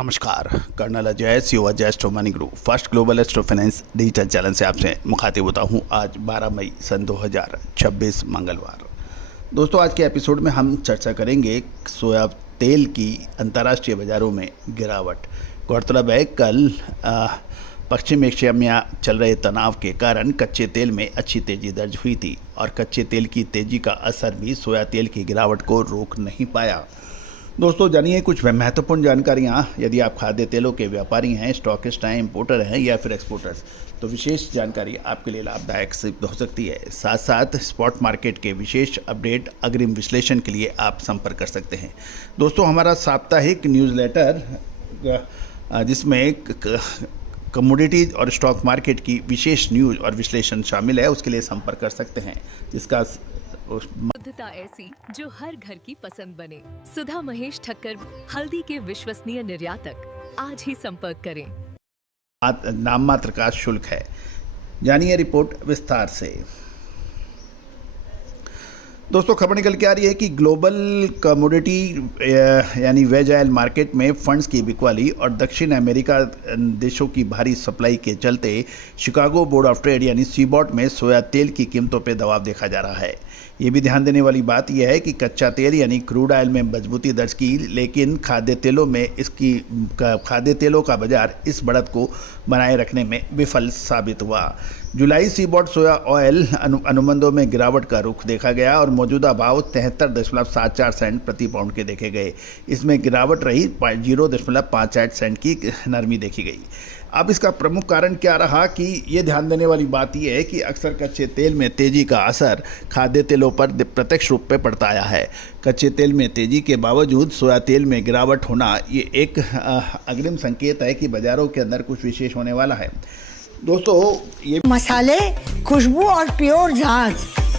नमस्कार, कर्नल अजय युवा astro money group first global astro finance digital channel से आपसे मुखातिब होता हूं। आज 12 मई सन 2026 मंगलवार। दोस्तों, आज के एपिसोड में हम चर्चा करेंगे सोया तेल की अंतर्राष्ट्रीय बाज़ारों में गिरावट। गौरतलब है कल पश्चिम एशिया में चल रहे तनाव के कारण कच्चे तेल में अच्छी तेज़ी दर्ज हुई थी और कच्चे तेल की तेज़ी का असर भी सोया तेल की गिरावट को रोक नहीं पाया। दोस्तों, जानिए कुछ महत्वपूर्ण जानकारियाँ। यदि आप खाद्य तेलों के व्यापारी हैं, स्टॉकिस्ट हैं, इंपोर्टर हैं या फिर एक्सपोर्टर्स, तो विशेष जानकारी आपके लिए लाभदायक सिद्ध हो सकती है। साथ साथ स्पॉट मार्केट के विशेष अपडेट, अग्रिम विश्लेषण के लिए आप संपर्क कर सकते हैं। दोस्तों, हमारा साप्ताहिक न्यूज़लेटर जिसमें कमोडिटीज़ और स्टॉक मार्केट की विशेष न्यूज़ और विश्लेषण शामिल है, उसके लिए संपर्क कर सकते हैं, जिसका शुद्धता ऐसी जो हर घर की पसंद बने। सुधा महेश ठक्कर, हल्दी के विश्वसनीय निर्यातक। आज ही संपर्क करें। नाम मात्र का शुल्क है। जानिए रिपोर्ट विस्तार से। दोस्तों, खबर निकल के आ रही है कि ग्लोबल कमोडिटी यानी वेज ऑयल मार्केट में फंड्स की बिकवाली और दक्षिण अमेरिका देशों की भारी सप्लाई के चलते शिकागो बोर्ड ऑफ ट्रेड यानी सीबॉट में सोया तेल की कीमतों पर दबाव देखा जा रहा है। ये भी ध्यान देने वाली बात यह है कि कच्चा तेल यानी क्रूड ऑयल में मजबूती दर्ज की, लेकिन खाद्य तेलों का बाजार इस बढ़त को बनाए रखने में विफल साबित हुआ। जुलाई सीबॉट सोया ऑयल अनुबंधों में गिरावट का रुख देखा गया और मौजूदा भाव 73.74 सेंट प्रति पाउंड के देखे गए। इसमें गिरावट रही 0.58 सेंट की नरमी देखी गई। अब इसका प्रमुख कारण क्या रहा कि ये ध्यान देने वाली बात यह है कि अक्सर कच्चे तेल में तेज़ी का असर खाद्य तेलों पर प्रत्यक्ष रूप में पड़ता आया है। कच्चे तेल में तेज़ी के बावजूद सोया तेल में गिरावट होना ये एक अग्रिम संकेत है कि बाज़ारों के अंदर कुछ विशेष होने वाला है। दोस्तों, ये मसाले, खुशबू और प्योर झांझ,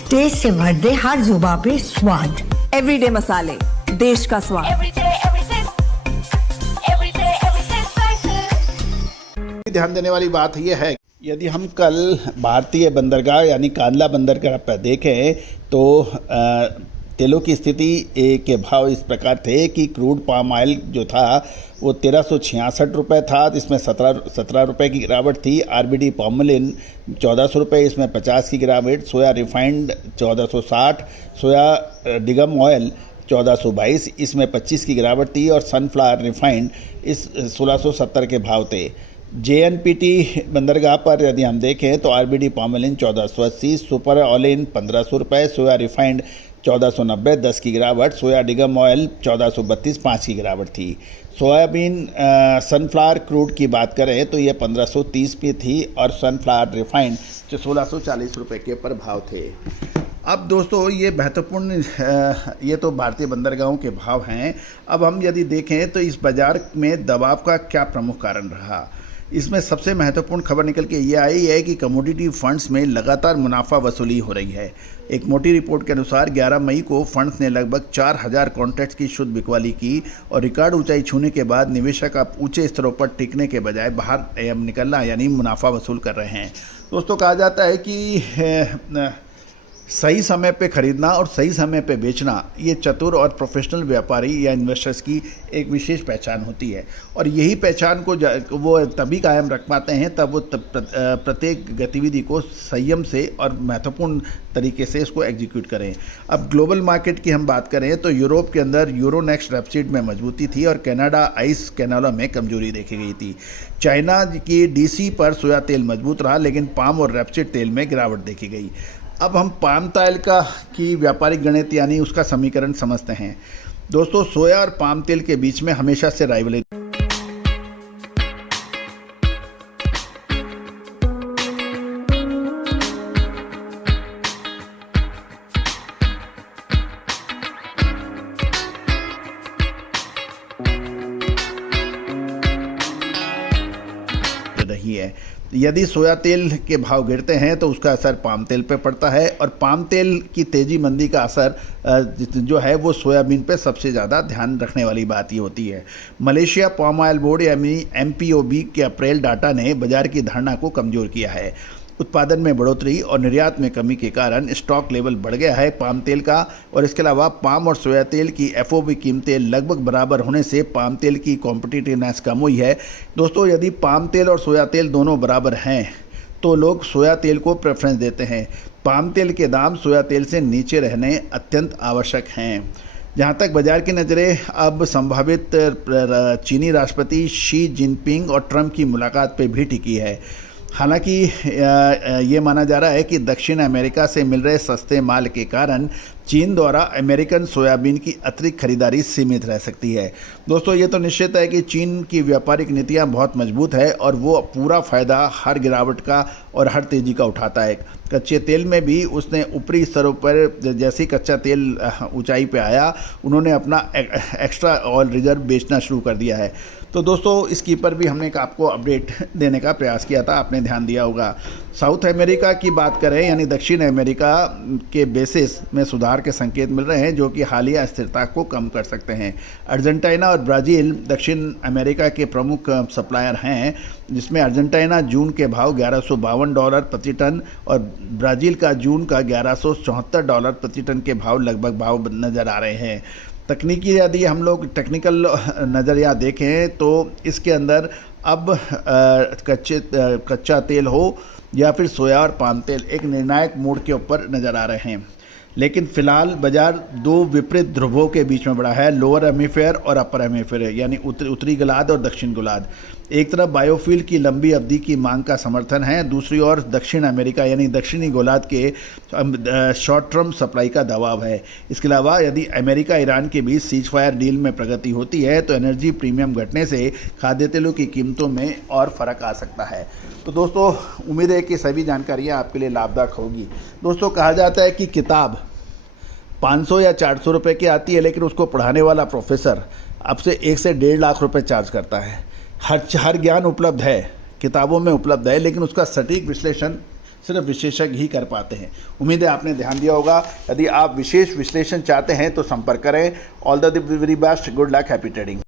टेस्ट से भर दे हर जुबां पे स्वाद। एवरीडे मसाले, देश का स्वाद। ध्यान देने वाली बात यह है, यदि हम कल भारतीय बंदरगाह यानी कांदला बंदरगाह पर देखें तो तेलों की स्थिति के भाव इस प्रकार थे कि क्रूड पाम ऑयल जो था वो 1366 रुपये था, जिसमें 17 रुपये की गिरावट थी। आरबीडी पामोलिन 1400 रुपये, इसमें 50 की गिरावट। सोया रिफाइंड 1460, सोया डिगम ऑयल 1422, इसमें 25 की गिरावट थी और सनफ्लावर रिफाइंड इस 1670 के भाव थे। JNPT बंदरगाह पर यदि हम देखें तो आरबीडी पामोलिन 1480, सुपर ऑलिन 1500 रुपये, सोया रिफाइंड 1490, 10 की गिरावट। सोया डिगम ऑयल 1432, 5 की गिरावट थी। सोयाबीन सनफ्लावर क्रूड की बात करें तो ये 1530 पे थी और सनफ्लावर रिफाइंड जो 1640 रुपये के प्रभाव थे। अब दोस्तों, ये महत्वपूर्ण ये तो भारतीय बंदरगाहों के भाव हैं। अब हम यदि देखें तो इस बाज़ार में दबाव का क्या प्रमुख कारण रहा। इसमें सबसे महत्वपूर्ण खबर निकल के ये आई है कि कमोडिटी फंड्स में लगातार मुनाफा वसूली हो रही है। एक मोटी रिपोर्ट के अनुसार 11 मई को फंड्स ने लगभग 4000 कॉन्ट्रैक्ट्स की शुद्ध बिकवाली की और रिकॉर्ड ऊंचाई छूने के बाद निवेशक अब ऊंचे स्तरों पर टिकने के बजाय बाहर निकलना यानी मुनाफा वसूल कर रहे हैं। दोस्तों, कहा जाता है कि सही समय पे खरीदना और सही समय पे बेचना ये चतुर और प्रोफेशनल व्यापारी या इन्वेस्टर्स की एक विशेष पहचान होती है और यही पहचान को वो तभी कायम रख पाते हैं तब वो प्रत्येक गतिविधि को संयम से और महत्वपूर्ण तरीके से इसको एग्जीक्यूट करें। अब ग्लोबल मार्केट की हम बात करें तो यूरोप के अंदर यूरोनेक्स्ट रेपसीड में मजबूती थी और कनाडा आइस कैनोला में कमजोरी देखी गई थी। चाइना की डीसी पर सोया तेल मजबूत रहा, लेकिन पाम और रेपसीड तेल में गिरावट देखी गई। अब हम पाम तेल की व्यापारिक गणित यानी उसका समीकरण समझते हैं। दोस्तों, सोया और पाम तेल के बीच में हमेशा से राइवलरी रही है। यदि सोया तेल के भाव गिरते हैं तो उसका असर पाम तेल पे पड़ता है और पाम तेल की तेजी मंदी का असर जो है वो सोयाबीन पे सबसे ज़्यादा ध्यान रखने वाली बात ये होती है। मलेशिया पाम ऑयल बोर्ड यानी MPOB के अप्रैल डाटा ने बाजार की धारणा को कमज़ोर किया है। उत्पादन में बढ़ोतरी और निर्यात में कमी के कारण स्टॉक लेवल बढ़ गया है पाम तेल का। और इसके अलावा पाम और सोया तेल की FOB कीमतें लगभग बराबर होने से पाम तेल की कॉम्पिटिटिवनेस कम हुई है। दोस्तों, यदि पाम तेल और सोया तेल दोनों बराबर हैं तो लोग सोया तेल को प्रेफरेंस देते हैं। पाम तेल के दाम सोया तेल से नीचे रहने अत्यंत आवश्यक हैं। जहां तक बाजार की नज़रें अब संभावित चीनी राष्ट्रपति शी जिनपिंग और ट्रंप की मुलाकात पे भी टिकी है। हालांकि ये माना जा रहा है कि दक्षिण अमेरिका से मिल रहे सस्ते माल के कारण चीन द्वारा अमेरिकन सोयाबीन की अतिरिक्त खरीदारी सीमित रह सकती है। दोस्तों, ये तो निश्चित है कि चीन की व्यापारिक नीतियां बहुत मजबूत है और वो पूरा फ़ायदा हर गिरावट का और हर तेज़ी का उठाता है। कच्चे तेल में भी उसने ऊपरी स्तरों पर जैसे कच्चा तेल ऊंचाई पे आया, उन्होंने अपना एक्स्ट्रा ऑयल रिजर्व बेचना शुरू कर दिया है। तो दोस्तों, इसकी पर भी हमने आपको अपडेट देने का प्रयास किया था, आपने ध्यान दिया होगा। साउथ अमेरिका की बात करें यानी दक्षिण अमेरिका के बेसिस में सुधार के संकेत मिल रहे हैं जो कि हालिया अस्थिरता को कम कर सकते हैं। अर्जेंटीना और ब्राज़ील दक्षिण अमेरिका के प्रमुख सप्लायर हैं, जिसमें अर्जेंटीना जून के भाव $1152 प्रति टन और ब्राज़ील का जून का $1174 प्रति टन के भाव भाव नज़र आ रहे हैं। तकनीकी यदि हम लोग टेक्निकल नज़रिया देखें तो इसके अंदर अब कच्चा तेल हो या फिर सोया और पाम तेल एक निर्णायक मोड़ के ऊपर नज़र आ रहे हैं। लेकिन फिलहाल बाजार दो विपरीत ध्रुवों के बीच में बढ़ा है, लोअर हेमिस्फीयर और अपर हेमिस्फीयर यानी उत्तरी गोलार्ध और दक्षिण गोलार्ध। एक तरफ बायोफ्यूल की लंबी अवधि की मांग का समर्थन है, दूसरी ओर दक्षिण अमेरिका यानी दक्षिणी गोलार्ध के शॉर्ट टर्म सप्लाई का दबाव है। इसके अलावा यदि अमेरिका ईरान के बीच सीजफायर डील में प्रगति होती है तो एनर्जी प्रीमियम घटने से खाद्य तेलों की कीमतों में और फर्क आ सकता है। तो दोस्तों, उम्मीद है कि सभी जानकारियाँ आपके लिए लाभदायक होगी। दोस्तों, कहा जाता है कि किताब 500 या 400 रुपये की आती है, लेकिन उसको पढ़ाने वाला प्रोफेसर अब से 1 से 1.5 लाख रुपए चार्ज करता है। हर ज्ञान उपलब्ध है, किताबों में उपलब्ध है, लेकिन उसका सटीक विश्लेषण सिर्फ विशेषज्ञ ही कर पाते हैं। उम्मीद है आपने ध्यान दिया होगा। यदि आप विशेष विश्लेषण चाहते हैं तो संपर्क करें। All the very best, good luck, happy trading.